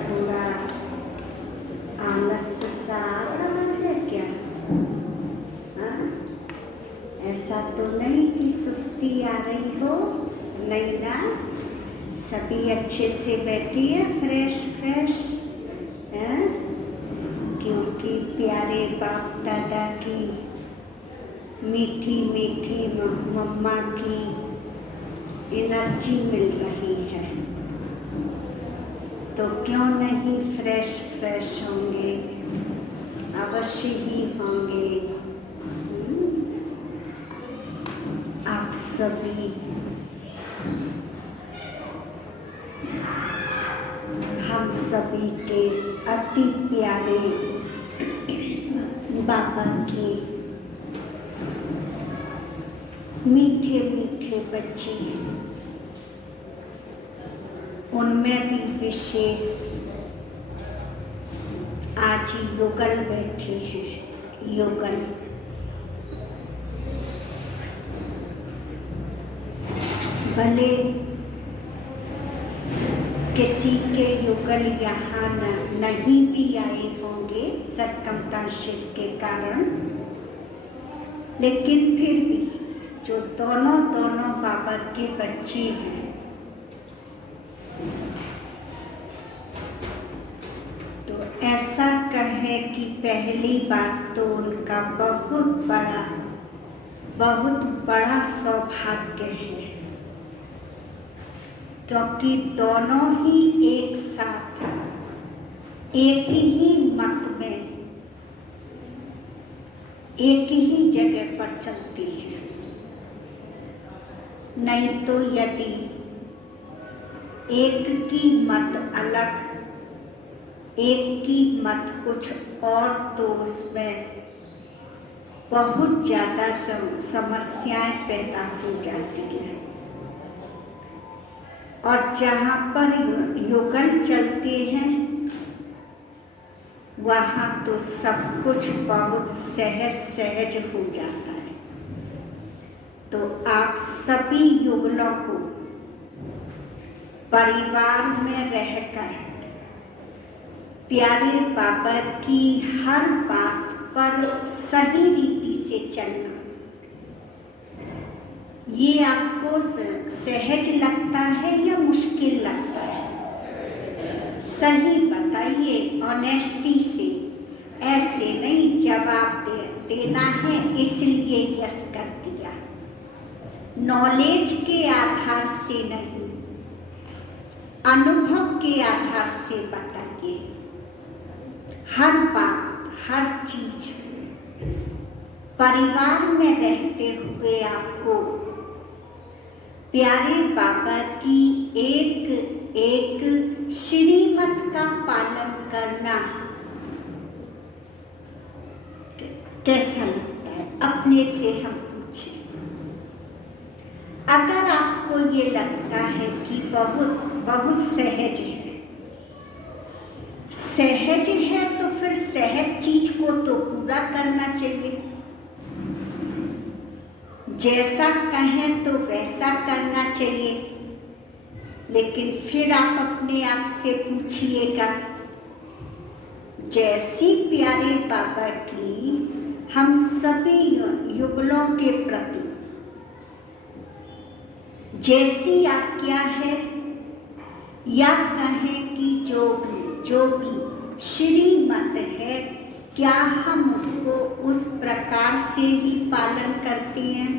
थोड़ा आलस्य सा आ रहा है क्या? हाँ? ऐसा तो नहीं कि सुस्ती आ रही हो, नहीं ना? सभी अच्छे से बैठिए, फ्रेश फ्रेश, हैं? क्योंकि प्यारे बाप दादा की मीठी मीठी मम्मा की एनर्जी मिल रही है, तो क्यों नहीं फ्रेश फ्रेश होंगे? अवश्य ही होंगे। आप सभी हम सभी के अति प्यारे बाबा के मीठे मीठे बच्चे हैं, उनमें भी विशेष आज युगल बैठे हैं। युगल भले किसी के युगल यहाँ नहीं भी आए होंगे सरकमस्टेंसेस के कारण, लेकिन फिर भी जो दोनों बाबा के बच्चे हैं, तो ऐसा कहे कि पहली बात तो उनका बहुत बड़ा सौभाग्य है, क्योंकि दोनों ही एक साथ एक ही मत में एक ही जगह पर चलती है। नहीं तो यदि एक की मत अलग, एक की मत कुछ और, तो उसमें बहुत ज़्यादा समस्याएं पैदा हो जाती हैं। और जहाँ पर युगल चलते हैं वहाँ तो सब कुछ बहुत सहज हो जाता है। तो आप सभी युगलों को परिवार में रहकर प्यारे बाबा की हर बात पर सही रीति से चलना, ये आपको सहज लगता है या मुश्किल लगता है? सही बताइए, ऑनेस्टी से, ऐसे नहीं जवाब देना है इसलिए यस कर दिया। नॉलेज के आधार से नहीं, अनुभव के आधार से बताइए। हर बात, हर चीज परिवार में रहते हुए आपको प्यारे बाबा की एक श्रीमत का पालन करना कैसा लगता है? अपने से हम पूछें। अगर आपको ये लगता है कि बहुत सहज है, तो फिर सहज चीज को तो पूरा करना चाहिए। जैसा कहें तो वैसा करना चाहिए। लेकिन फिर आप अपने आप से पूछिएगा, जैसी प्यारे बाबा की हम सभी युगलों के प्रति जैसी आज्ञा है, या कहें कि जो भी श्रीमत है, क्या हम उसको उस प्रकार से ही पालन करते हैं?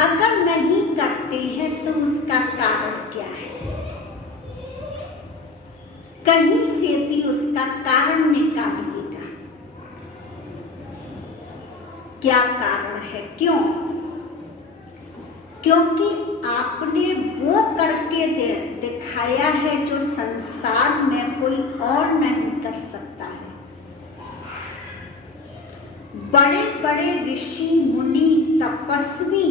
अगर नहीं करते हैं तो उसका कारण क्या है? कहीं से भी उसका कारण निकालिएगा। क्या कारण है? क्यों? क्योंकि आपने वो करके दिखाया है जो संसार में कोई और नहीं कर सकता है। बड़े बड़े ऋषि मुनि तपस्वी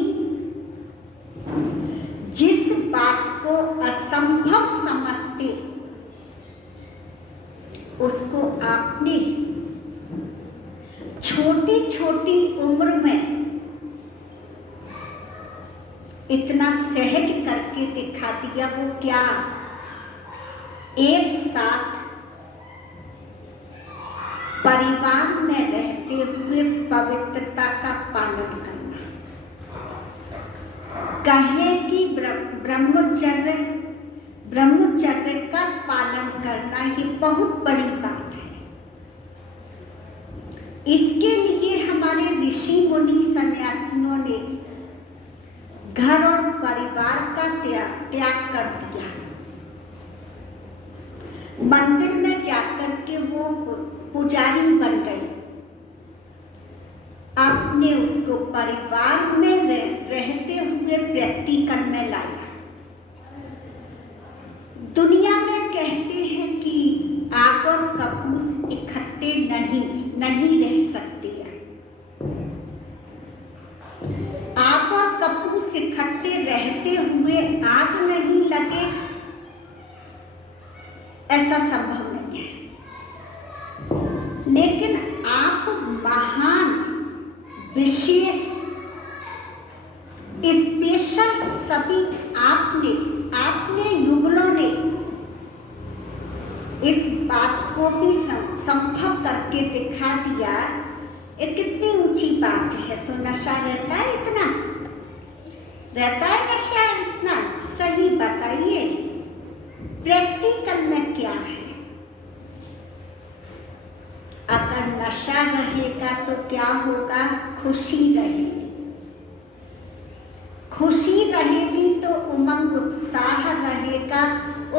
जिस बात को असंभव समझते, उसको आपने छोटी छोटी उम्र में इतना सहज करके दिखा दिया। वो क्या एक साथ परिवार में रहते हुए पवित्रता का पालन करना। कहें कि ब्रह्मचर्य का पालन करना ये बहुत बड़ी बात है। इसके लिए हमारे ऋषि मुनि सन्यासियों ने घर और परिवार का त्याग कर दिया। मंदिर में जाकर के वो पुजारी बन गई। आपने उसको परिवार में रहते हुए प्रैक्टिकल में लाया। दुनिया में कहते हैं कि आग और कपूस इकट्ठे नहीं रह सकती है। आग और कपूस इकट्ठे रहते हुए आग नहीं लगे, ऐसा संभव नहीं है। लेकिन आप महान, विशेष, स्पेशल सभी आपने युगलों ने इस बात को भी संभव करके दिखा दिया। ये कितनी ऊंची बात है। तो नशा रहता है इतना, रहता है नशा इतना? सही बताइए, प्रैक्टिकल में क्या है? अगर नशा रहेगा तो क्या होगा? खुशी रहेगी। खुशी रहेगी तो उमंग उत्साह रहेगा।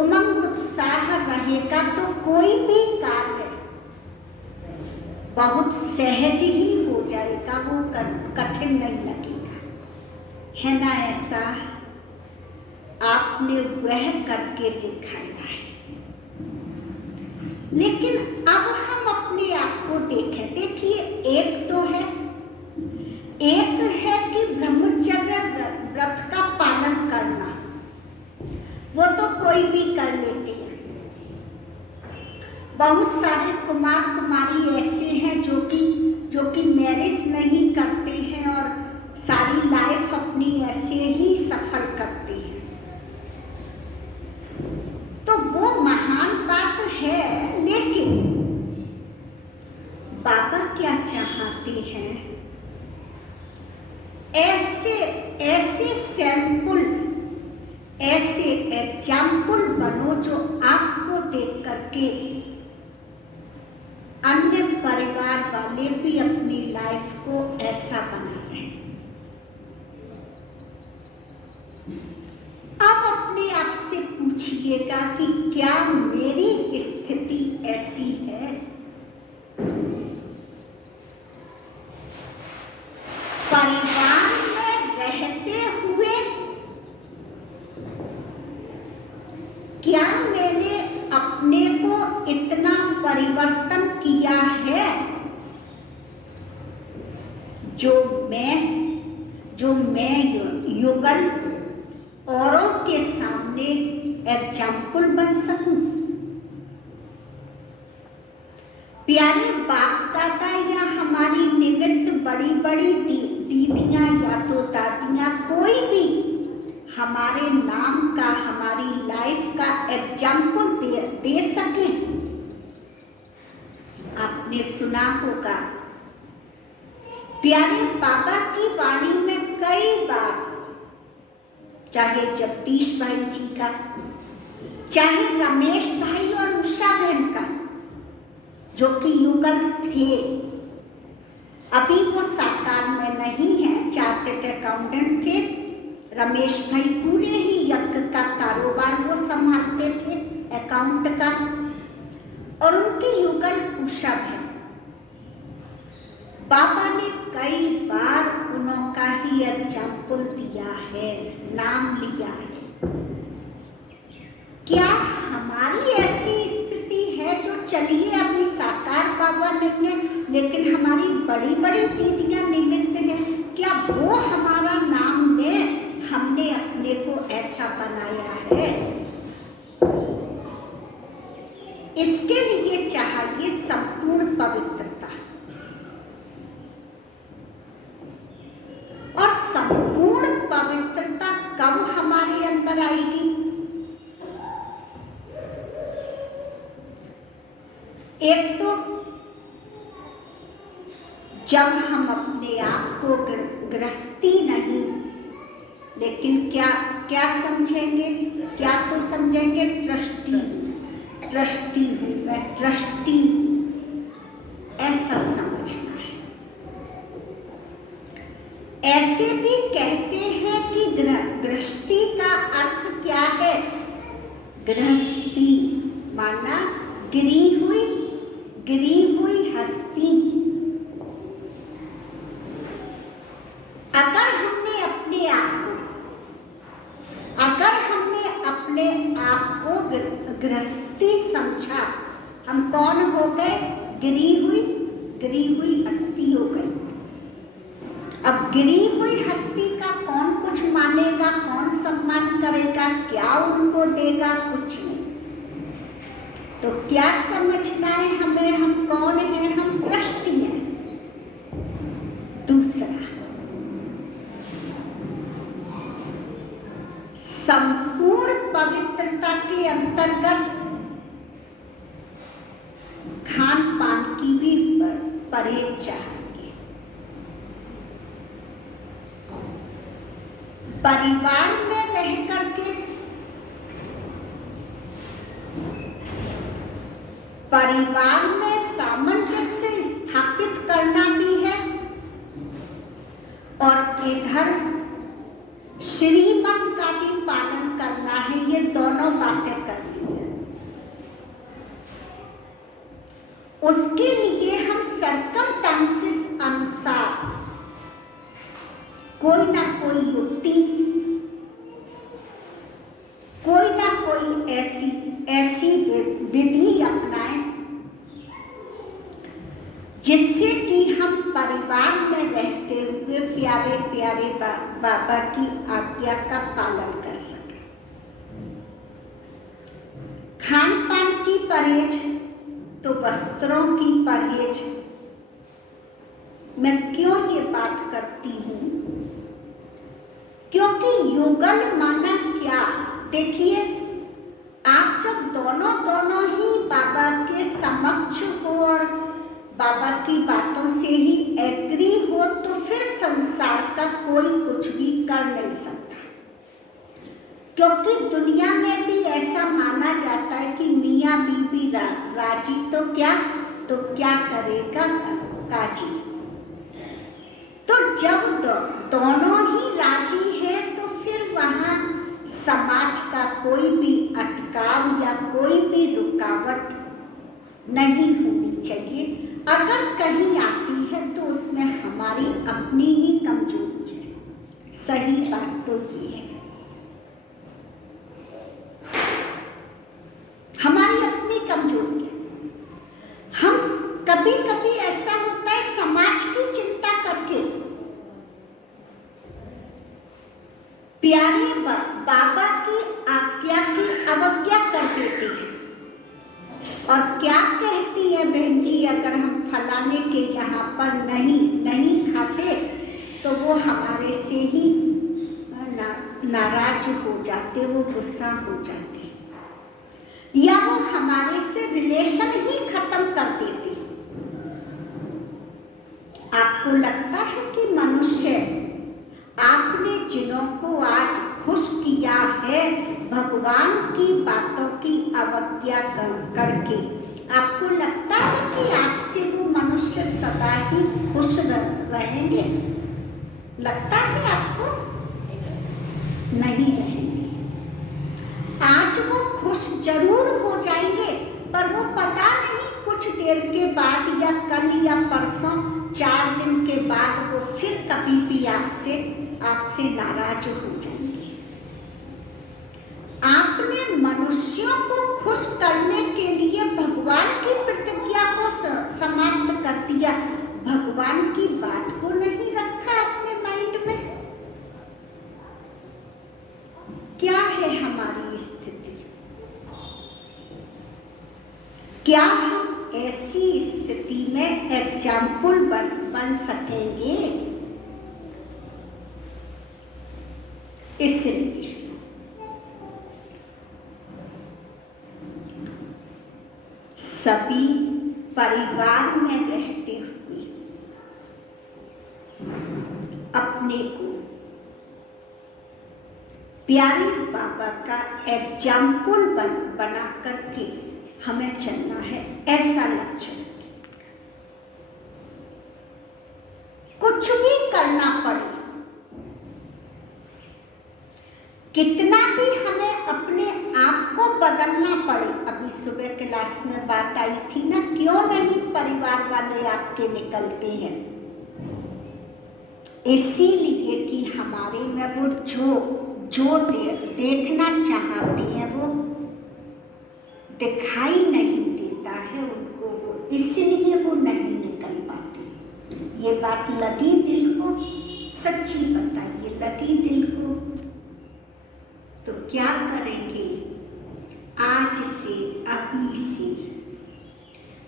उमंग उत्साह रहेगा तो कोई भी कार्य बहुत सहज ही हो जाएगा, वो कठिन नहीं लगेगा, है ना? ऐसा आपने वह करके दिखाया है। लेकिन अब हम अपने आप को देखें। देखिए, एक है कि ब्रह्मचर्य व्रत का पालन करना, वो तो कोई भी कर लेते हैं। बहुत सारे कुमार कुमारी ऐसे हैं जो कि मैरिज नहीं करते हैं और सारी लाइफ अपनी ऐसे ही सफल करते हैं। तो वो महान बात है। लेकिन बाबा क्या चाहते हैं? ऐसे सैंपल, ऐसे एग्जाम्पल बनो जो आपको देख करके अन्य परिवार वाले भी अपनी लाइफ को ऐसा बनाएं। आप अपने आप से पूछिएगा कि क्या मेरी स्थिति ऐसी है? परिवार में रहते हुए क्या मैंने अपने को इतना परिवर्तन किया है जो मैं युगल औरों के सामने एग्जाम्पल बन सकूं? प्यारे बाप दादा या हमारी निमित्त बड़ी बड़ी दीदियां या तो दादियां, कोई भी हमारे नाम का, हमारी लाइफ का एग्जाम्पल दे सके। आपने सुना होगा, प्यारे बाबा की वाणी में कई बार, चाहे जगदीश भाई जी का, चाहे रमेश भाई और उषा बहन का, जो कि युगल थे, अभी वो साकार में नहीं है, चार्टर्ड अकाउंटेंट थे। रमेश भाई पूरे ही यज्ञ का कारोबार वो संभालते थे, अकाउंट का, और उनकी युगल उषा है। बाबा ने कई बार उनका ही एग्जाम्पल दिया है, नाम लिया है। क्या हमारी ऐसी स्थिति है जो, चलिए अभी साकार बाबा नहीं है लेकिन हमारी बड़ी बड़ी दीदियां निमित्त हैं, क्या वो हमारा नाम ले, हमने अपने को ऐसा बनाया है? इसके लिए चाहिए संपूर्ण पवित्रता। और संपूर्ण पवित्रता कब हमारे अंदर आएगी? एक तो जब हम अपने आप को गृहस्थी नहीं, लेकिन क्या क्या समझेंगे, क्या तो समझेंगे ट्रस्टी, ट्रस्टी हूँ मैं, ट्रस्टी ऐसा समझना है। ऐसे भी कहते हैं कि गृहस्थी का अर्थ क्या है? गृहस्थी माना गिरी हुई हस्ती। अगर हमने अपने आप को गृहस्थी समझा, हम कौन हो गए? गिरी हुई हस्ती हो गई। अब गिरी हुई हस्ती का कौन कुछ मानेगा, कौन सम्मान करेगा, क्या उनको देगा? कुछ नहीं। तो क्या समझना है हमें? हम कौन हैं? हम ट्रस्टी हैं। दूसरा, संपूर्ण पवित्रता के अंतर्गत खान पान की भी परहेज चाहिए। परिवार में रह करके परिवार में सामंजस्य स्थापित करना भी है, और इधर श्रीमत का भी पालन करना है। ये दोनों बातें करनी है। उसके लिए हम सर्कमस्टेंसेस अनुसार कोई ना कोई युक्ति, कोई ना कोई ऐसी विधि अपनाएं जिससे कि हम परिवार में रहते हुए प्यारे प्यारे बाबा की आज्ञा का पालन कर सकें। खान पान की परहेज तो वस्त्रों की परहेज। मैं क्यों ये बात करती हूँ? क्योंकि युगल माना क्या? देखिए, आप जब दोनों ही बाबा के समक्ष हो और बाबा की बातों से ही एग्री हो, तो फिर संसार का कोई कुछ भी कर नहीं सकता। क्योंकि दुनिया में भी ऐसा माना जाता है कि मियाँ बीबी राजी तो क्या करेगा काजी। तो जब दोनों ही राजी है, तो फिर वहाँ समाज का कोई भी अटकाव या कोई भी रुकावट नहीं होनी चाहिए। अगर कहीं आती है तो उसमें हमारी अपनी ही कमजोरी है। सही बात तो ये है, हमारी अपनी कमजोरी है। हम कभी कभी ऐसा होता है, समाज की चिंता करके प्यारे बाबा की आज्ञा की अवज्ञा कर देते हैं। और क्या कहती है बहन जी, अगर हम फलाने के यहाँ पर नहीं खाते तो वो हमारे से ही नाराज हो जाते, वो गुस्सा हो जाते, या वो हमारे से रिलेशन ही खत्म कर देते। आपको लगता है कि मनुष्य, आपने जिनों को आज खुश किया है भगवान की बातों की अवज्ञा करके, आपको लगता है कि आपसे वो मनुष्य सदा ही खुश रहेंगे? लगता है आपको? नहीं रहेंगे। आज वो खुश जरूर हो जाएंगे, पर वो पता नहीं कुछ देर के बाद या कल या परसों 4 दिन के बाद वो फिर कभी भी आपसे नाराज हो जाएंगे। आपने मनुष्यों को खुश करने के लिए भगवान की प्रतिज्ञा को समाप्त कर दिया, भगवान की बात को नहीं रखा अपने माइंड में। क्या है हमारी स्थिति? क्या हम ऐसी स्थिति में एग्जाम्पल बन सकेंगे? इसलिए सभी परिवार में रहते हुए अपने को प्यारे बाबा का एग्जाम्पल बना करके हमें चलना है, ऐसा लक्ष्य रखिए। कुछ भी करना पड़े, कितना भी हमें अपने आप को बदलना पड़े। अभी सुबह क्लास में बात आई थी ना, क्यों नहीं परिवार वाले आपके निकलते हैं? इसीलिए कि हमारे में वो जो देखना चाहते हैं वो दिखाई नहीं देता है उनको, वो इसलिए वो नहीं निकल पाते। ये बात लगी दिल को? सच्ची बताइए, लगी दिल को? तो क्या करेंगे? आज से, अभी से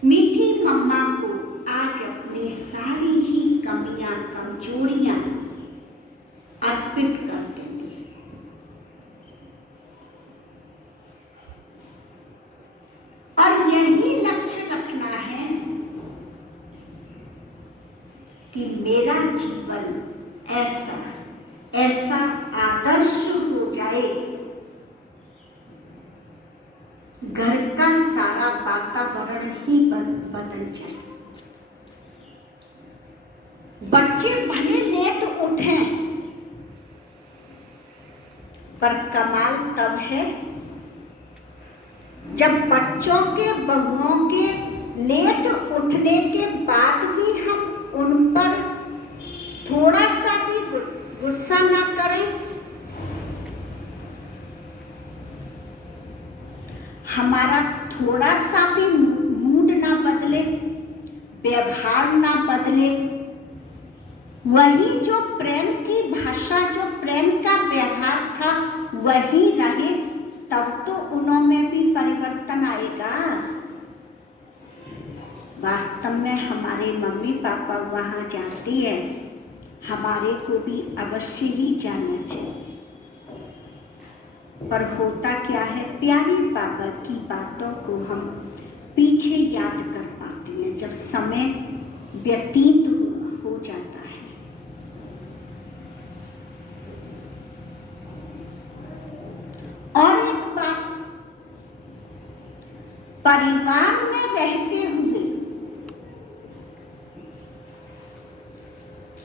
मीठी मम्मा को आज अपनी सारी ही कमियां, कमजोरियां अर्पित कर देंगे। और यही लक्ष्य रखना है कि मेरा जीवन ऐसा आदर्श हो जाए, घर का सारा वातावरण ही बदल जाए। बच्चे भले लेट उठें, पर कमाल तब है जब बच्चों के, बहुओं के लेट उठने के बाद भी हम उन पर थोड़ा सा भी गुस्सा ना करें, हमारा थोड़ा सा भी मूड ना बदले, व्यवहार ना बदले, वही जो प्रेम की भाषा, जो प्रेम का व्यवहार था वही रहे, तब तो उनमें भी परिवर्तन आएगा। वास्तव में हमारे मम्मी पापा वहाँ जाते हैं, हमारे को भी अवश्य ही जाना चाहिए। पर होता क्या है, प्यारे बाबा की बातों को हम पीछे याद कर पाते हैं जब समय व्यतीत हो जाता है। और एक बात, परिवार में रहते हुए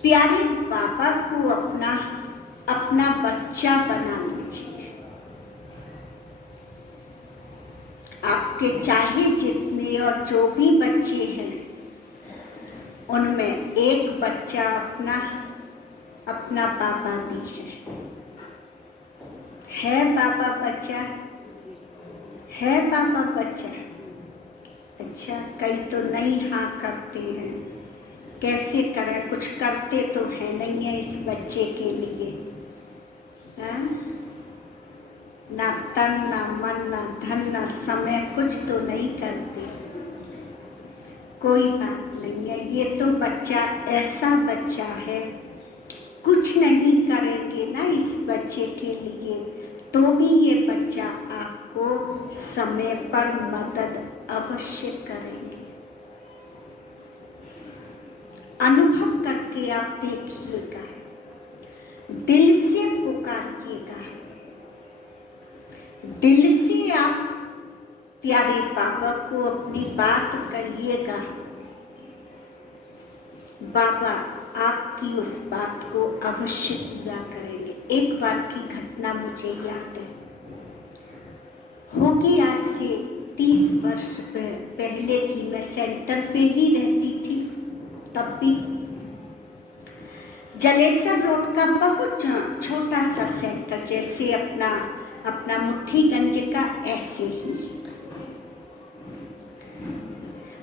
प्यारे बाबा को अपना बच्चा बना लीजिए। आपके चाहे जितने और जो भी बच्चे हैं, उनमें एक बच्चा अपना बाबा भी है बाबा बच्चा, है बाबा बच्चा। अच्छा, कई तो नहीं हाँ करते हैं, कैसे करें? कुछ करते तो है नहीं है इस बच्चे के लिए, हाँ? ना तन, ना मन, ना धन, ना समय, कुछ तो नहीं करते। कोई बात नहीं है, ये तो बच्चा ऐसा बच्चा है, कुछ नहीं करेंगे ना इस बच्चे के लिए, तो भी ये बच्चा आपको समय पर मदद अवश्य करेंगे। अनुभव करके आप देखिएगा, दिल से पुकारिएगा, दिल से आप प्यारे बाबा को अपनी बात कहिएगा। बाबा आपकी उस बात को अवश्य पूरा करेंगे। एक बार की घटना मुझे याद है, होगी आज से 30 वर्ष पहले की, मैं सेंटर पे ही रहती थी। तब भी जलेसर रोड का बहुत छोटा सा सेंटर, जैसे अपना मुट्ठीगंज का, ऐसे ही।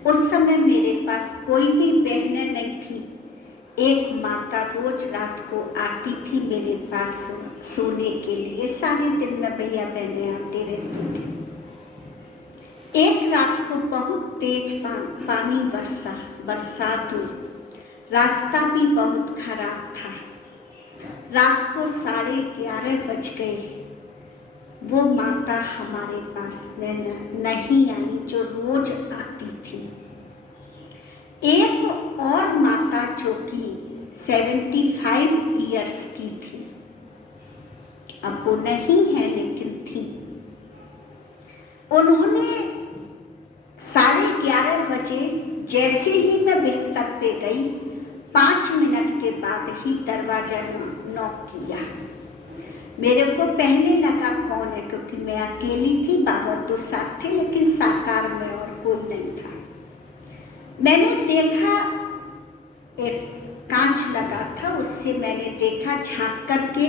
उस समय मेरे पास कोई भी बहनें नहीं थी। एक माता रोज रात को आती थी मेरे पास सोने के लिए। सारे दिन में भैया बहनें आते रहती थी। एक रात को बहुत तेज पानी बरसात हुई, रास्ता भी बहुत खराब था। रात को 11:30 बज गए। वो माता हमारे पास में नहीं आई जो रोज आती थी। एक और माता जो कि 75 ईयर्स की थी, अब वो नहीं है लेकिन थी, उन्होंने 11:30 बजे जैसे ही मैं बिस्तर पे गई 5 मिनट के बाद ही दरवाजा नॉक किया। मेरे को पहले लगा कौन है, क्योंकि मैं अकेली थी, बाबा तो साथ थे लेकिन साकार में और कोई नहीं था। मैंने देखा एक कांच लगा था, उससे मैंने देखा झांक करके,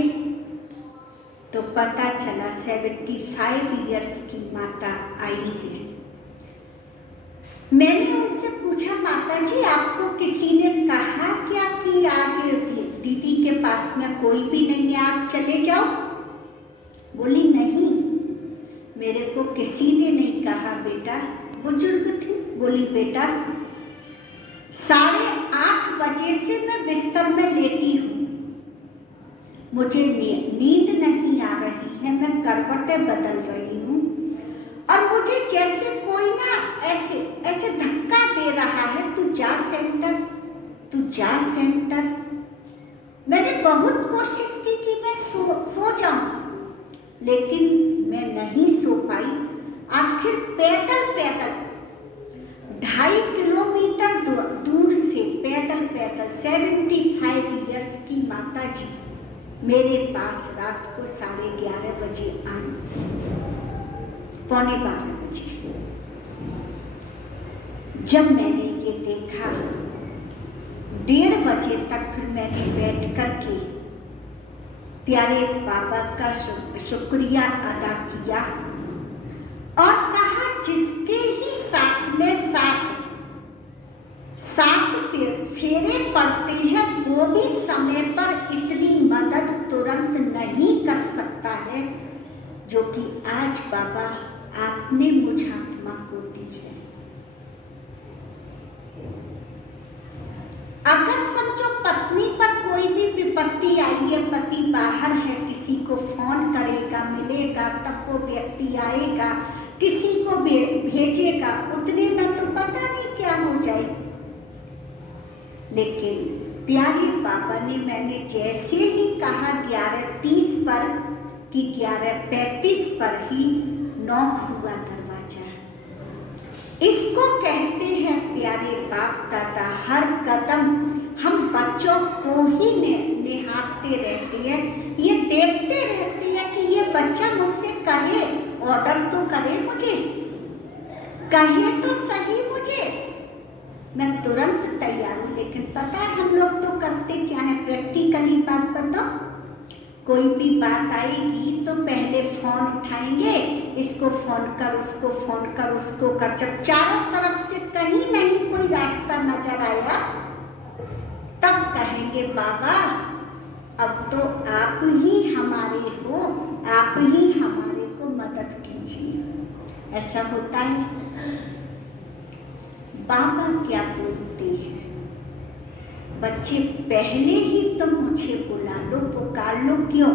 तो पता चला 75 ईयर्स की माता आई है। मैंने उससे पूछा, माता जी आपको किसी ने कहा क्या कि आज दीदी के पास में कोई भी नहीं है, आप चले जाओ? बोली नहीं, मेरे को किसी ने नहीं कहा बेटा। बुजुर्ग थी। बोली बेटा 8:30 बजे से मैं बिस्तर में लेटी हूँ, मुझे नींद नहीं आ रही है, मैं करवटें बदल रही हूँ और मुझे जैसे कोई ना ऐसे ऐसे धक्का दे रहा है, तू जा सेंटर, तू जा सेंटर। मैंने बहुत कोशिश की कि मैं सो जाऊं, लेकिन मैं नहीं सो पाई। आखिर पैदल 2.5 किलोमीटर दूर से पैदल 75 ईयर्स की माता जी मेरे पास रात को 11:30 बजे आई, 11:45 बजे। जब मैंने ये देखा, 1:30 बजे तक मैंने बैठ करके प्यारे बाबा का शुक्रिया अदा किया और कहा जिसके ही साथ में सात फेरे पड़ते हैं वो भी समय पर इतनी मदद तुरंत नहीं कर सकता है जो कि आज बाबा आपने मुझ आत्मा को दी है। अगर समझो पत्नी पर कोई भी विपत्ति आई है, पति बाहर है, किसी को फोन करेगा, मिलेगा, तब वो व्यक्ति आएगा, किसी को भेजेगा, उतने में तो पता नहीं क्या हो जाए। लेकिन प्यारे बाबा ने, मैंने जैसे ही कहा 11:30 पर कि 11:35 पर ही नॉक हुआ दरवाजा। इसको कहते हैं प्यारे बाप दादा, हर कदम हम बच्चों को ही निहारते रहते हैं, ये देखते रहते हैं कि ये बच्चा मुझसे कहे, ऑर्डर तो करे, मुझे कहे तो सही मुझे, मैं तुरंत तैयार हूँ। लेकिन पता है हम लोग तो करते क्या है, प्रैक्टिकली बात बताओ, कोई भी बात आएगी तो पहले फोन उठाएंगे, इसको फोन कर, उसको फोन कर, उसको कर। जब चारों तरफ से कहीं नहीं कोई रास्ता नजर आया तब कहेंगे बाबा अब तो आप ही हमारे हो, आप ही हमारे को मदद कीजिए। ऐसा होता है। बाबा क्या बोलते हैं, बच्चे पहले ही तो मुझे बुला लो, पुकार लो, क्यों?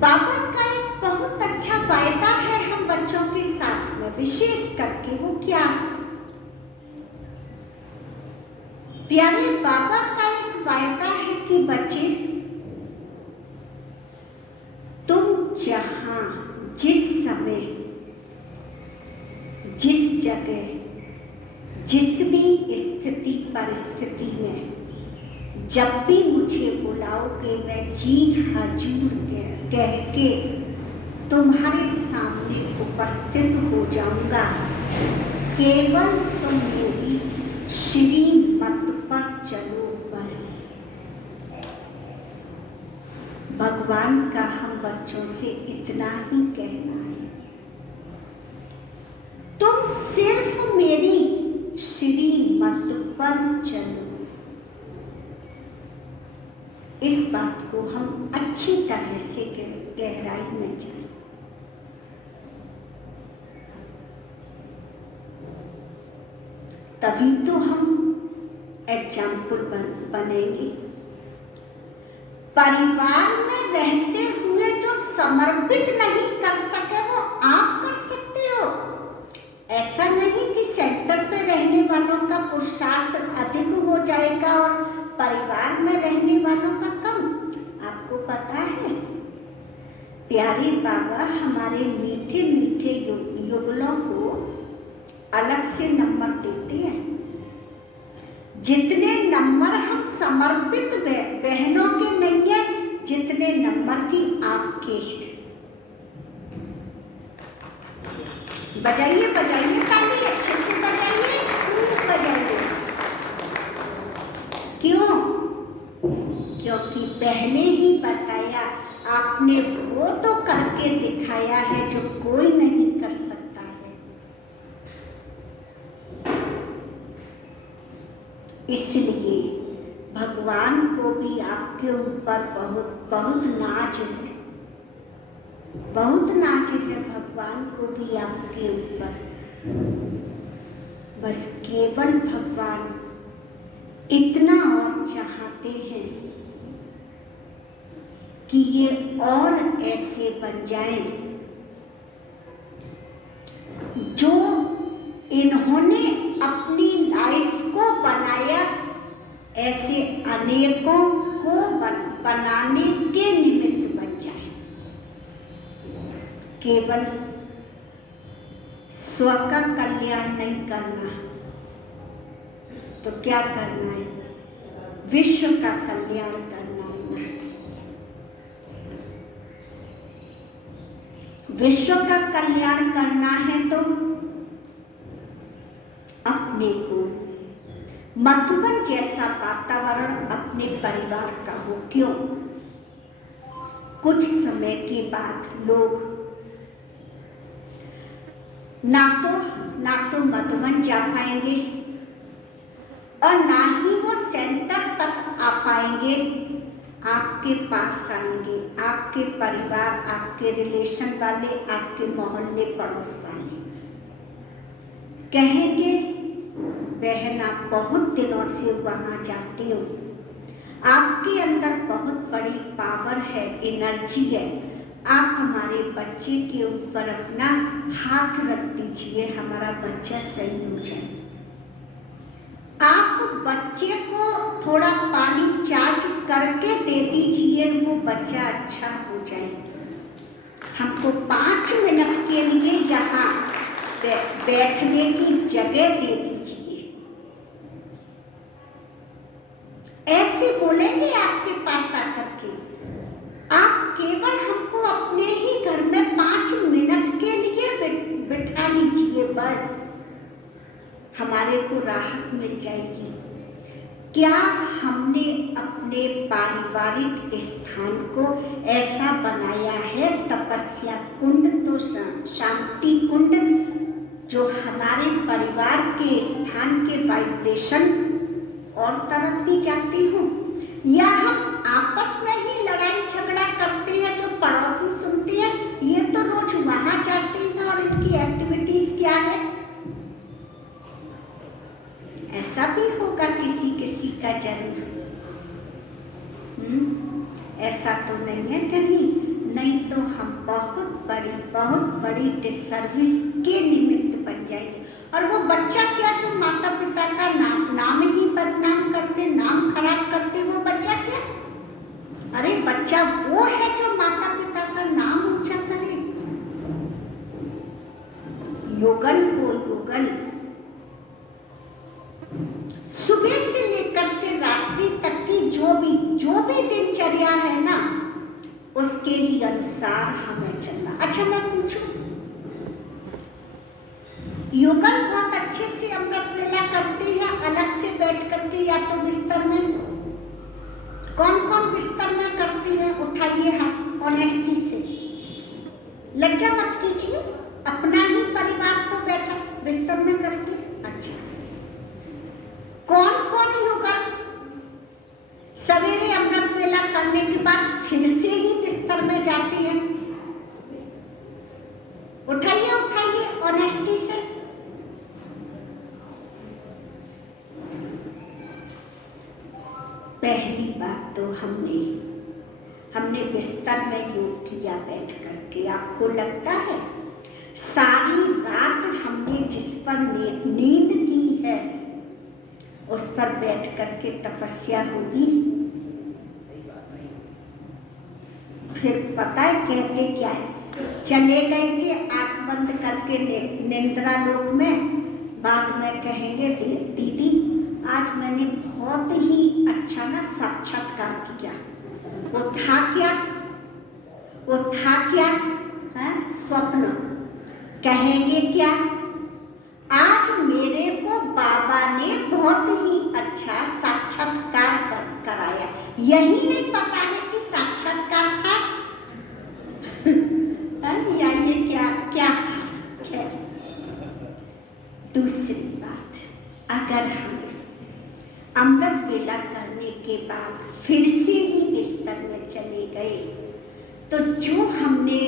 बाबा का एक बहुत अच्छा वायदा है हम बच्चों के साथ में, विशेष करके वो क्या, प्यारे बाबा का एक वायदा है कि बच्चे तुम जहां, जिस समय, जिस जगह, जिस भी स्थिति परिस्थिति में जब भी मुझे बुलाओगे, मैं जी हजूर कह के तुम्हारे सामने उपस्थित हो जाऊंगा। केवल तुम मेरी श्रीमत पर चलो बस। भगवान का हम बच्चों से इतना ही कहना है, तुम सिर्फ मेरी श्रीमत पर चलो। इस बात को हम अच्छी तरह से गहराई में जाएं। तभी तो हम एग्जाम्पल बनेंगे। परिवार में रहते हुए जो समर्पित नहीं कर सके वो आप कर सकते हो। ऐसा नहीं कि सेंटर पे रहने वालों का जाएगा और परिवार में रहने वालों का कम। आपको पता है प्यारे बाबा हमारे मीठे मीठे युगलों को अलग से नंबर देते हैं। जितने नंबर हम समर्पित बहनों के नहीं है, जितने नंबर की आपके हैं। बजाइए बजाइए ताली, अच्छे से बजाइए, खूब बजाइए। क्यों? क्योंकि पहले ही बताया आपने, वो तो करके दिखाया है जो कोई नहीं कर सकता है। इसलिए भगवान को भी आपके ऊपर बहुत बहुत नाज है, बहुत नाज है भगवान को भी आपके ऊपर। बस केवल भगवान इतना और चाहते हैं कि ये और ऐसे बन जाएं जो इन्होंने अपनी लाइफ को बनाया, ऐसे अनेकों को बनाने के निमित्त बन जाए। केवल स्व का कल्याण नहीं करना, तो क्या करना है? विश्व का कल्याण करना है। विश्व का कल्याण करना है तो अपने को मधुबन जैसा वातावरण अपने परिवार का हो। क्यों? कुछ समय के बाद लोग ना तो मधुबन जा पाएंगे और ना ही वो सेंटर तक आ पाएंगे। आपके पास आएंगे आपके परिवार, आपके रिलेशन वाले, आपके मोहल्ले पड़ोस वाले कहेंगे बहन आप बहुत दिनों से वहां जाती हो, आपके अंदर बहुत बड़ी पावर है, एनर्जी है, आप हमारे बच्चे के ऊपर अपना हाथ रख दीजिए, हमारा बच्चा सही हो जाए। आप बच्चे को थोड़ा पानी चार्ज करके दे दीजिए, वो बच्चा अच्छा हो जाए। हमको 5 मिनट के लिए यहाँ बैठने की जगह दे दीजिए। ऐसे बोलेंगे आपके पास आकर के। आप केवल हमको अपने ही घर में 5 मिनट के लिए बिठा लीजिए, बस हमारे को राहत मिल जाएगी। क्या हमने अपने पारिवारिक स्थान को ऐसा बनाया है तपस्या कुंड, तो शांति कुंड, जो हमारे परिवार के स्थान के वाइब्रेशन और तरफ ही जाती हो, या हम आपस में ही लड़ाई झगड़ा करते हैं जो पड़ोसी सुनते हैं, ये तो रोज वहां जाते हैं और इनकी एक्टिविटीज क्या है? ऐसा भी होगा किसी किसी का जरूर। ऐसा तो नहीं है कहीं, नहीं तो हम बहुत बड़ी डिसर्विस के निमित्त बन जाएंगे। और वो बच्चा क्या जो माता पिता का नाम ही बदनाम करते, नाम खराब करते, वो बच्चा क्या? अरे बच्चा वो है जो माता पिता का नाम ऊंचा करे। युगल हो युगल, सुबह से लेकर के रात्रि तक की जो भी दिनचर्या है ना, उसके ही अनुसार हमें चलना। अच्छा मैं पूछूं, युगल बहुत अच्छे से अमृत वेला करते हैं अलग से बैठ करके या तो बिस्तर में? कौन कौन बिस्तर में करती है? उठाइए हाथ ऑनेस्टी से, लज्जा मत कीजिए। अपना ही परिवार तो बैठा बिस्तर में करती। अच्छा, कौन कौन युगल सवेरे अमृत वेला करने के बाद फिर से ही बिस्तर में जाती है? उठाइए उठाइए ऑनेस्टी से। पहली बात तो हमने बिस्तर में योग किया बैठ करके। आपको लगता है सारी रात हमने जिस पर नींद की है उस पर बैठ करके तपस्या होगी। फिर पता है कहते क्या है, चले गए थे आंख बंद करके निद्रा लोक में, बाद में कहेंगे दीदी आज मैंने बहुत ही अच्छा ना साक्षात्कार किया। वो था क्या? वो था क्या? स्वप्न। कहेंगे क्या? आज मेरे को बाबा ने बहुत ही अच्छा साक्षात्कार कराया। यही नहीं पता है कि साक्षात्कार था या ये क्या था। दूसरी बात, अगर हम अमृत वेला करने के बाद फिर से ही बिस्तर में चले गए तो जो हमने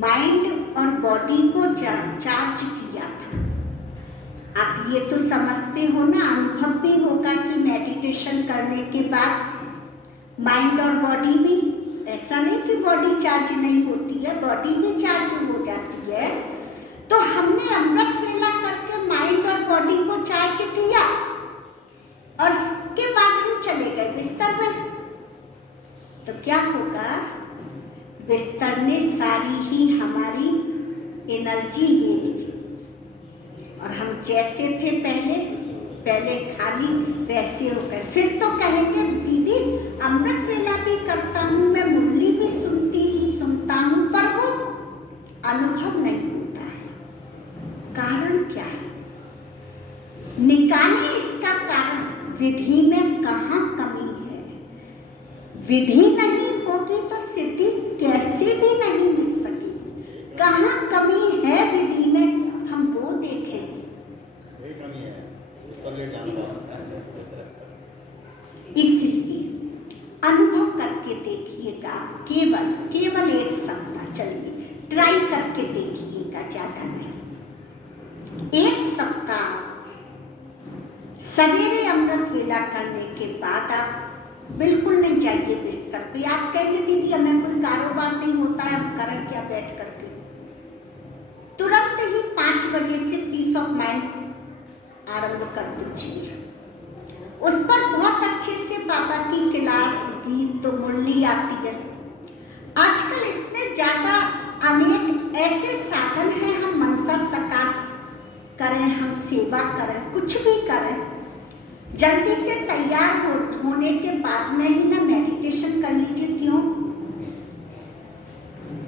माइंड और बॉडी को चार्ज किया था, आप ये तो समझते हो ना, अनुभव भी होगा कि मेडिटेशन करने के बाद माइंड और बॉडी भी, ऐसा नहीं कि बॉडी चार्ज नहीं होती है, बॉडी भी चार्ज हो जाती है। तो हमने अमृत वेला करके माइंड और बॉडी को चार्ज किया और उसके बाद हम चले गए बिस्तर में, तो क्या होगा? बिस्तर ने सारी ही हमारी एनर्जी ले ली और हम जैसे थे पहले खाली वैसे हो गए। फिर तो कहेंगे दीदी अमृत वेला भी करता हूँ, मैं मुरली भी सुनता हूँ, पर वो अनुभव नहीं होता है। कारण क्या है? निकालिए इसका कारण। विधि में कहाँ कमी है? विधि नहीं होगी तो सिद्धि कैसे भी नहीं मिल सकेगी। कहाँ कमी है विधि में, हम वो देखें। इसलिए अनुभव करके देखिएगा, केवल एक सप्ताह, चलिए ट्राई करके देखिएगा, ज्यादा नहीं। एक सप्ताह सवेरे अमृत वेला करने के बाद आप बिल्कुल नहीं जाइए बिस्तर पे। आप कहेंगे दीदी हमें कोई कारोबार नहीं होता है, हम करें क्या बैठ करके? तुरंत ही 5 बजे से पीस ऑफ माइंड आरंभ कर दीजिए। उस पर बहुत अच्छे से बाबा की क्लास, गीत, तो मुरली आती है। आजकल इतने ज्यादा अनेक ऐसे साधन हैं, हम मनसा सकाश करें, हम सेवा करें, कुछ भी करें, जल्दी से तैयार होने के बाद में ही ना मेडिटेशन कर लीजिए। क्यों?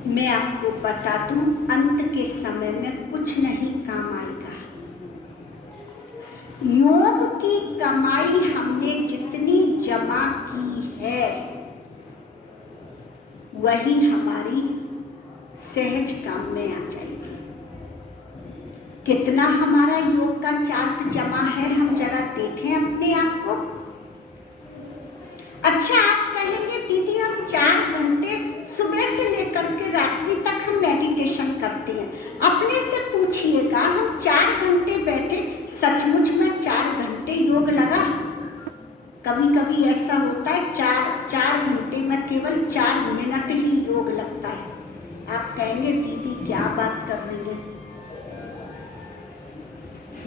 मैं आपको बता दूं, अंत के समय में कुछ नहीं काम आएगा। योग की कमाई हमने जितनी जमा की है वही हमारी सहज काम में आ जाएगी। कितना हमारा योग का चार्ट जमा है, हम जरा देखें अपने आप को। अच्छा, आप कहेंगे दीदी हम 4 घंटे सुबह से लेकर के रात्रि तक हम मेडिटेशन करते हैं। अपने से पूछिएगा, हम 4 घंटे बैठे, सचमुच में 4 घंटे योग लगा? कभी कभी ऐसा होता है 4 घंटे में केवल 4 मिनट ही योग लगता है। आप कहेंगे दीदी क्या बात कर रही है,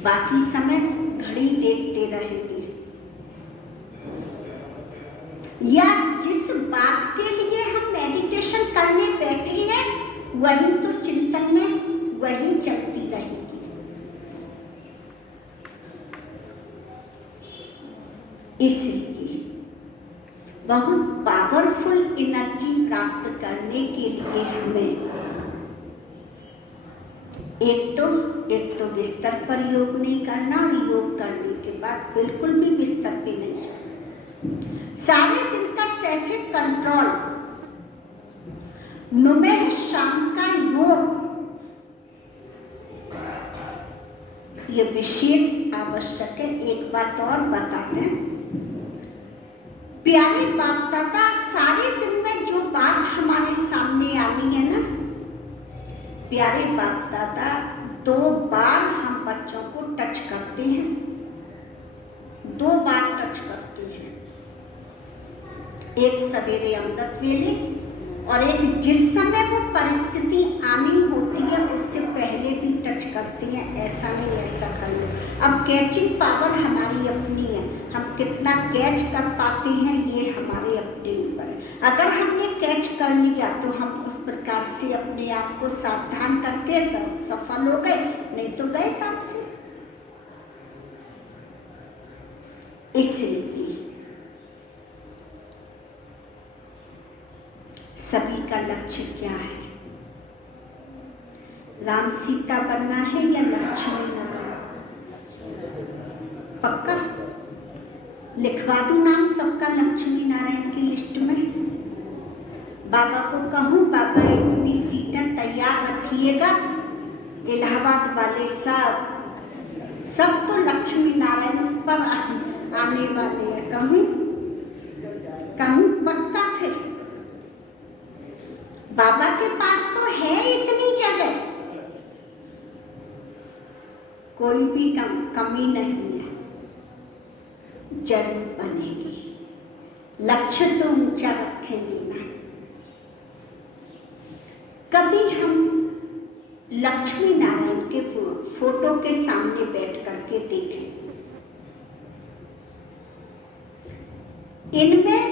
बाकी समय घड़ी देखते रहेंगे। या जिस बात के लिए हम मेडिटेशन करने बैठे हैं वही तो चिंतन में वही चलती रहेगी। इसलिए बहुत पावरफुल एनर्जी प्राप्त करने के लिए हमें एक तो बिस्तर पर योग नहीं करना, और योग करने के बाद बिल्कुल भी बिस्तर पे नहीं जाना। सारे दिन का ट्रैफिक कंट्रोल, नुमेह शाम का योग, ये विशेष आवश्यक है। एक बात और बताते हैं, प्यारे बाप दादा सारे दिन में जो बात हमारे सामने आनी है ना, प्यारे बाप दादा 2 बार हम बच्चों को टच करते हैं, 2 बार टच करते हैं। एक सवेरे अमृत वेले और एक जिस समय वो परिस्थिति आनी होती है उससे पहले भी टच करते हैं। ऐसा नहीं ऐसा कर लो, अब कैचिंग पावर हमारी अपनी है। हम कितना कैच कर पाते हैं ये हमारे अपने ऊपर है। अगर हमने कैच कर लिया तो हम उस प्रकार से अपने आप को सावधान करके सफल हो गए, नहीं तो गए काम से। इसलिए सभी का लक्ष्य क्या है? राम सीता बनना है या लक्ष्मी नारायण? पक्का लिखवा दूं नाम सबका लक्ष्मी नारायण की लिस्ट में? बाबा को कहूं बाबा इतनी सीटें तैयार रखिएगा, इलाहाबाद वाले सब तो लक्ष्मी नारायण पर आने वाले हैं। कहूं पक्का? फिर बाबा के पास तो है इतनी जगह, कोई भी कमी नहीं है, जरूर बनेगी। लक्ष्य तो ऊंचा रखेंगे ना। कभी हम लक्ष्मी नारायण के फोटो के सामने बैठ करके देखें, इनमें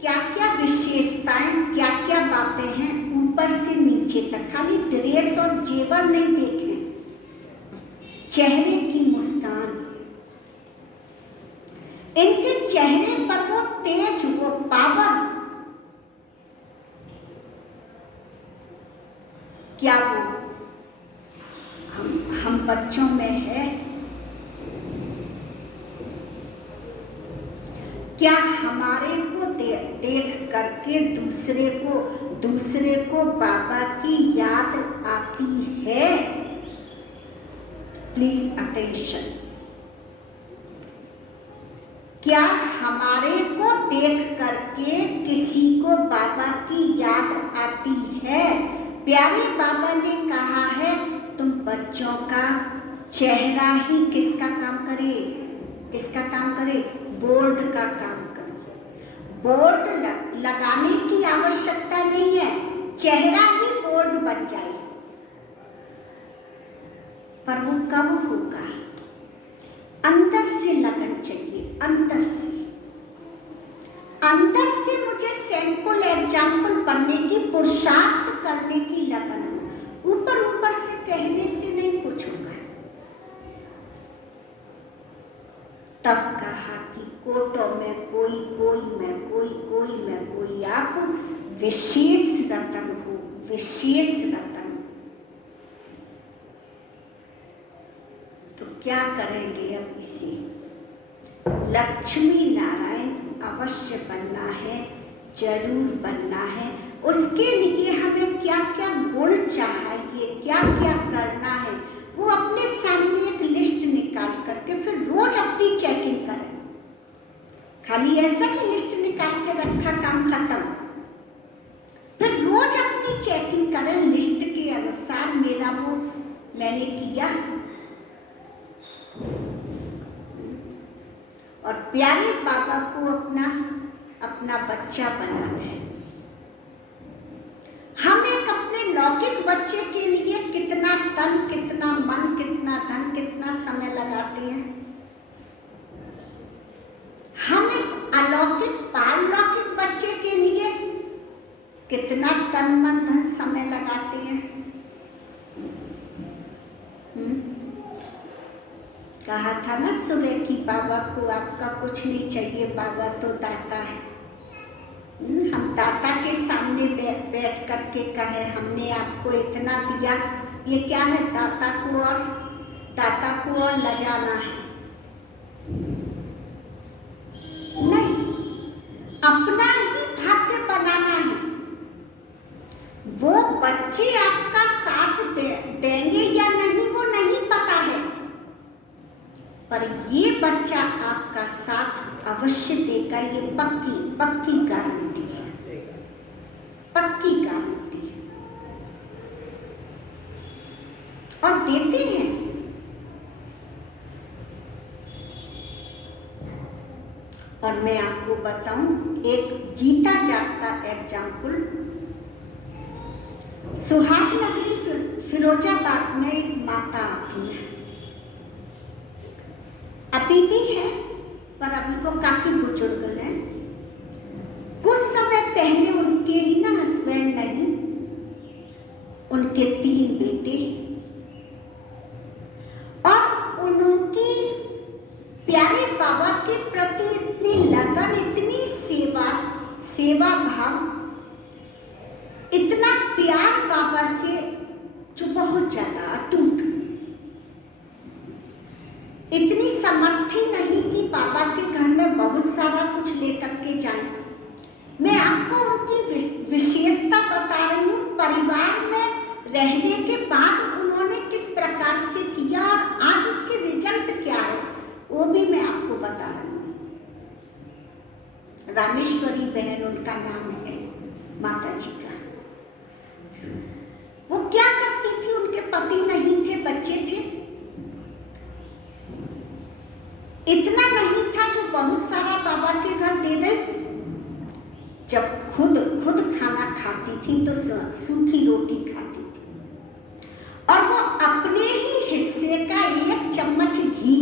क्या क्या विशेषताएं, क्या क्या बातें हैं ऊपर से नीचे तक। खाली ड्रेस और जेवर नहीं देखें, चेहरे की मुस्कान, इनके चेहरे पर वो तेज, वो पावर, क्या वो हम बच्चों में है? क्या हमारे को देख करके दूसरे को बाबा की याद आती है? Please attention. क्या हमारे को देख करके किसी को बाबा की याद आती है? प्यारे बाबा ने कहा है तुम बच्चों का चेहरा ही किसका काम करे? किसका काम करे? बोर्ड का काम करे। बोर्ड लगाने की आवश्यकता नहीं है, चेहरा ही बोर्ड बन जाए। पर वो कब होगा? अंदर से लगन चाहिए, अंदर से। अंदर से मुझे सैंपल एग्जाम्पल बनने की, पुरुषार्थ करने की लगन। ऊपर ऊपर से कहने से नहीं कुछ होगा। तब कहा कि कोटों में कोई मैं, कोई मैं, कोई आप विशेष रतन हो, विशेष रतन। तो क्या करेंगे अब इसे? लक्ष्मी नारायण अवश्य बनना है, जरूर बनना है। उसके लिए हमें क्या क्या गुण चाहिए, क्या क्या करना है, वो अपने सामने एक लिस्ट निकाल करके फिर रोज अपनी चेकिंग करें। खाली ऐसा ही लिस्ट निकाल के रखा, काम खत्म। फिर रोज अपनी चेकिंग करें, लिस्ट के अनुसार मेरा वो मैंने किया। और प्यारे बाबा को अपना बच्चा बनाना है। हम एक अपने लौकिक बच्चे के लिए कितना तन, कितना मन, कितना धन, कितना समय लगाते हैं। हम इस अलौकिक पारलौकिक बच्चे के लिए कितना तन, मन, धन, समय लगाते हैं। कहा था ना सुबह कि बाबा को आपका कुछ नहीं चाहिए, बाबा तो दाता है। हम दाता के सामने बैठ करके कहे हमने आपको इतना दिया, ये क्या है? दाता को और लजाना है? नहीं, अपना ही भाग्य बनाना है। वो बच्चे आपका साथ देंगे या नहीं वो नहीं पता है, पर ये बच्चा आपका साथ अवश्य देगा, ये पक्की गारंटी है, पक्की गारंटी है। और देते हैं। और मैं आपको बताऊं एक जीता जागता एग्जाम्पल। सुहाग नगरी फिरोजाबाद में एक माता आती है, अभी भी है, पर अभी वो काफी बुजुर्ग हैं। कुछ समय पहले उनके ही ना हस्बैंड नहीं, उनके 3 बेटे, और उनकी प्यारे बाबा के प्रति इतनी लगन, इतनी सेवा भाव, इतना प्यार बाबा से जो बहुत ज्यादा अटूट, इतनी समर्थी नहीं कि बाबा के घर में बहुत सारा कुछ लेकर के जाएं। मैं आपको उनकी विशेषता बता रही हूँ। परिवार में रहने के बाद उन्होंने किस प्रकार से किया और आज उसके रिजल्ट क्या है वो भी मैं आपको बता रही हूँ। रामेश्वरी बहन उनका नाम है, माता जी का। वो क्या करती थी, उनके पति नहीं थे, बच्चे थे, इतना नहीं था जो बहुत सारा बाबा के घर दे दे। जब खुद खाना खाती थी तो सूखी रोटी खाती थी, और वो अपने ही हिस्से का 1 चम्मच घी,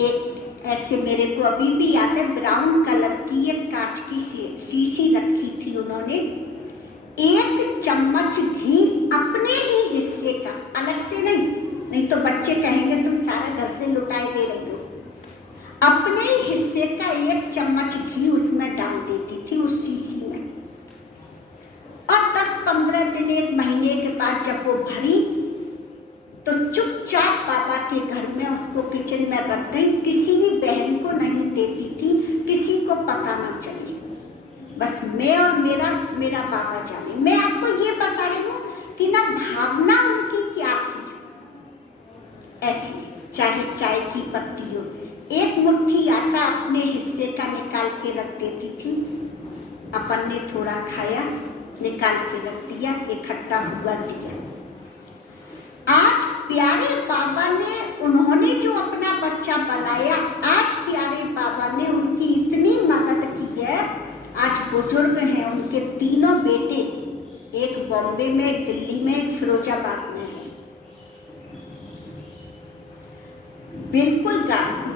एक ऐसे मेरे को अभी भी याद है, ब्राउन कलर की एक कांच की शीशी रखी थी उन्होंने, 1 चम्मच घी अपने ही हिस्से का, अलग से नहीं तो बच्चे कहेंगे तुम सारा घर से लुटाए दे रही हो। अपने ही हिस्से का 1 चम्मच घी उसमें डाल देती थी, उस शीशी में। और 10-15 दिन, 1 महीने के बाद जब वो भरी तो चुपचाप बाबा के घर में उसको किचन में रख गई। किसी भी बहन को नहीं देती थी, किसी को पता ना चले, बस मैं और मेरा बाबा जाने। मैं आपको ये बता रही हूँ कि ना भावना उनकी क्या थी। ऐसी चाहे चाय की पत्ती हो, 1 मुट्ठी आटा अपने हिस्से का निकाल के रख देती थी। अपन ने थोड़ा खाया, निकाल के रख दिया, इकट्ठा हुआ दिया। आज प्यारे बाबा ने, उन्होंने जो अपना बच्चा बनाया, आज प्यारे बाबा ने उनकी इतनी मदद की है। आज बुजुर्ग हैं, उनके 3 बेटे, एक बॉम्बे में, एक दिल्ली में, एक फिरोजाबाद में है। बिल्कुल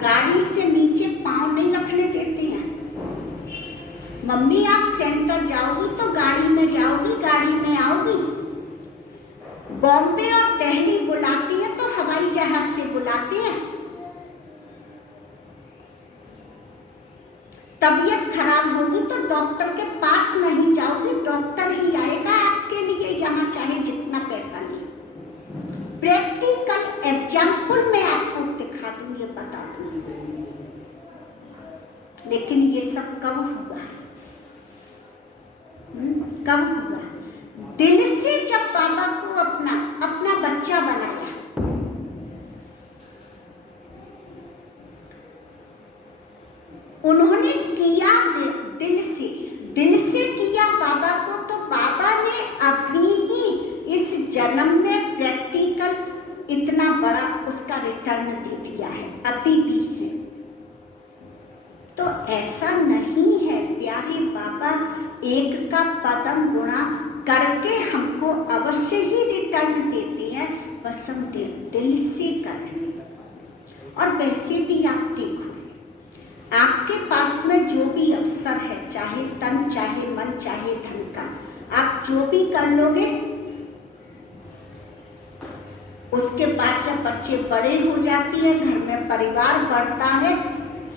गाड़ी से नीचे पांव नहीं रखने देते हैं। मम्मी आप सेंटर जाओगी तो गाड़ी में जाओगी, गाड़ी में आओगी। बॉम्बे और दिल्ली बुलाती है तो हवाई जहाज से बुलाते हैं। तबीयत खराब होगी तो डॉक्टर के पास नहीं जाओगी, डॉक्टर ही आएगा आपके लिए, यहाँ चाहे जितना पैसा ले। प्रैक्टिकल एग्जाम्पल मैं आपको दिखा दूँ, ये बता दूँ। लेकिन ये सब कब हुआ? कब हुआ? दिल से जब बाबा को अपना बच्चा बनाया। उन्होंने किया दिल से किया बाबा को, तो बाबा ने अभी ही इस जन्म में प्रैक्टिकल इतना बड़ा उसका रिटर्न दे दिया है, अभी भी है। तो ऐसा नहीं है, प्यारे बाबा एक का पदम गुणा करके हमको अवश्य ही रिटर्न देते हैं, बस हम दिल से करें। और वैसे भी आप देखो, आपके पास में जो भी अवसर है, चाहे तन, चाहे मन, चाहे धन का, आप जो भी कर लोगे, उसके बाद जब बच्चे बड़े हो जाती हैं, घर में परिवार बढ़ता है,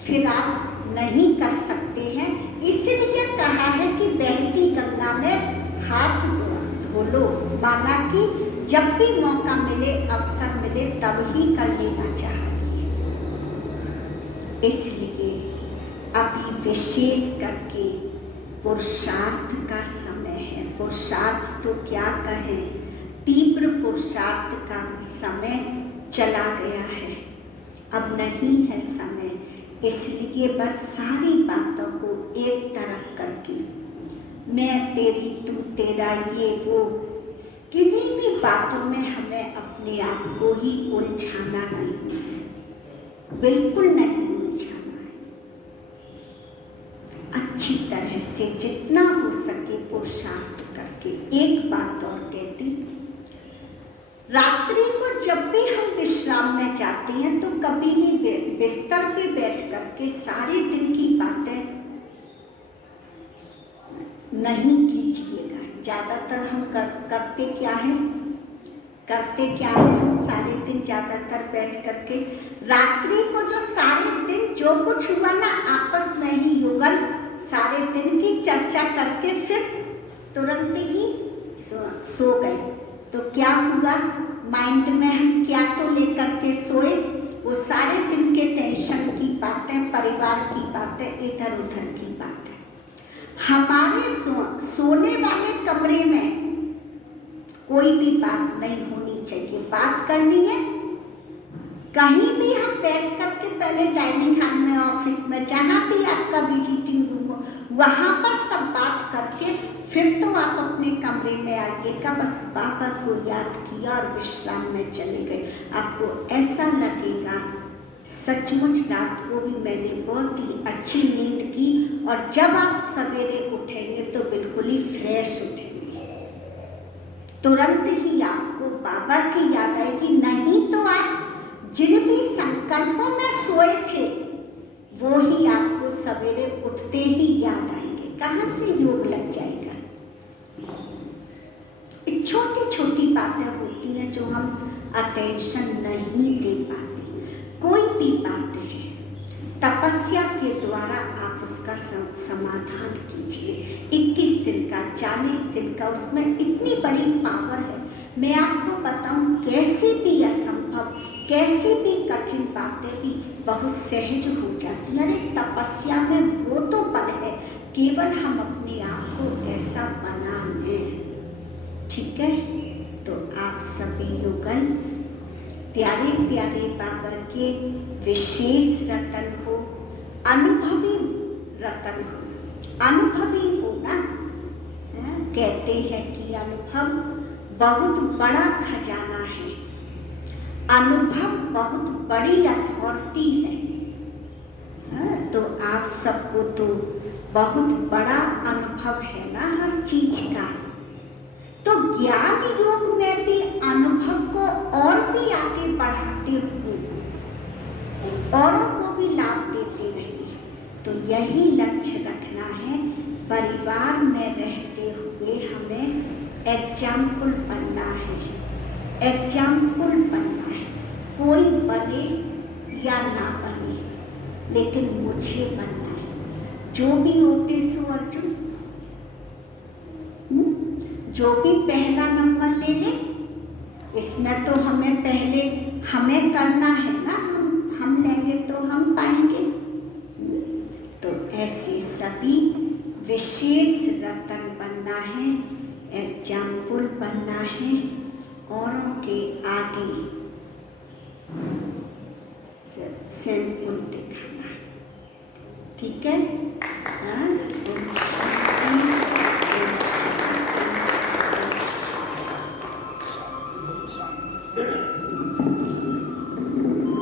फिर आप नहीं कर सकते हैं। इसलिए कहा है कि बहती गंगा में हाथ धो लो, माना कि जब भी मौका मिले, अवसर मिले, तब ही कर लेना चाहिए। इसलिए अभी विशेष करके पुरुषार्थ का समय है। पुरुषार्थ तो क्या कहें, तीव्र पुरुषार्थ का समय चला गया है, अब नहीं है समय। इसलिए बस सारी बातों को एक तरफ करके, मैं तेरी तू तेरा, ये वो, किन्हीं भी बातों में हमें अपने आप को ही उलझाना नहीं है, बिल्कुल नहीं उलझाना है। अच्छी तरह से जितना हो सके पुरुषार्थ करके। एक बात और कहती, रात्रि को जब भी हम विश्राम में जाते हैं तो कभी भी बिस्तर पे बैठ करके सारे दिन की बातें नहीं कीजिएगा। ज़्यादातर हम करते क्या है हम सारे दिन ज़्यादातर बैठ करके रात्रि को जो सारे दिन जो कुछ हुआ ना आपस में ही युगल सारे दिन की चर्चा करके फिर तुरंत ही सो गए। तो क्या हुआ, माइंड में हम क्या तो लेकर के सोए, वो सारे दिन के टेंशन की बातें, परिवार की बातें, इधर उधर की बातें। हमारे सोने वाले कमरे में कोई भी बात नहीं होनी चाहिए। बात करनी है कहीं भी हम बैठ करके पहले डाइनिंग हॉल में, ऑफिस में, जहाँ भी आपका विजिटिंग रूम हो, वहाँ पर सब बात करके फिर तो आप अपने कमरे में आइएगा। बस बाबा को याद किया और विश्राम में चले गए। आपको ऐसा लगेगा सचमुच रात को भी मैंने बहुत ही अच्छी नींद की, और जब आप सवेरे उठेंगे तो बिल्कुल ही फ्रेश उठेंगे। तुरंत ही आपको बाबा की याद आएगी। नहीं तो आप जिन भी संकल्पों में सोए थे वो ही आपको सवेरे उठते ही याद आएंगे। कहाँ से योग लग जाएगा। छोटी छोटी बातें होती हैं जो हम अटेंशन नहीं दे पाते। कोई भी बात है तपस्या के द्वारा आप उसका समाधान कीजिए। 21 दिन का, 40 दिन का, उसमें इतनी बड़ी पावर है। मैं आपको बताऊं, कैसी भी असंभव, कैसी भी कठिन बातें भी बहुत सहज हो जाती हैं। अरे तपस्या में वो तो बल है, केवल हम अपने आप को ऐसा बना लें। ठीक है, तो आप सभी युगल प्यारे प्यारे बाबा के विशेष रतन हो, अनुभवी रतन हो। अनुभवी हो ना, कहते हैं कि अनुभव बहुत बड़ा खजाना है, अनुभव बहुत बड़ी अथॉरिटी है। तो आप सबको तो बहुत बड़ा अनुभव है ना हर चीज का। तो ज्ञान योग में भी अनुभव को और भी आगे बढ़ाते हुए औरों को भी लाभ देते रहिए। तो यही लक्ष्य रखना है। परिवार में रहते हुए हमें एग्जाम्पल बनना है, एग्जाम्पल बनना है। कोई बने या ना बने, लेकिन मुझे बनना है। जो भी होते सो अर्जुन, जो भी पहला नंबर ले ले, इसमें तो हमें पहले हमें करना है ना। हम लेंगे तो हम पाएंगे। तो ऐसे सभी विशेष रतन बनना है, एग्जाम्पल बनना है, औरों के आगे सैंपल दिखाना। ठीक है।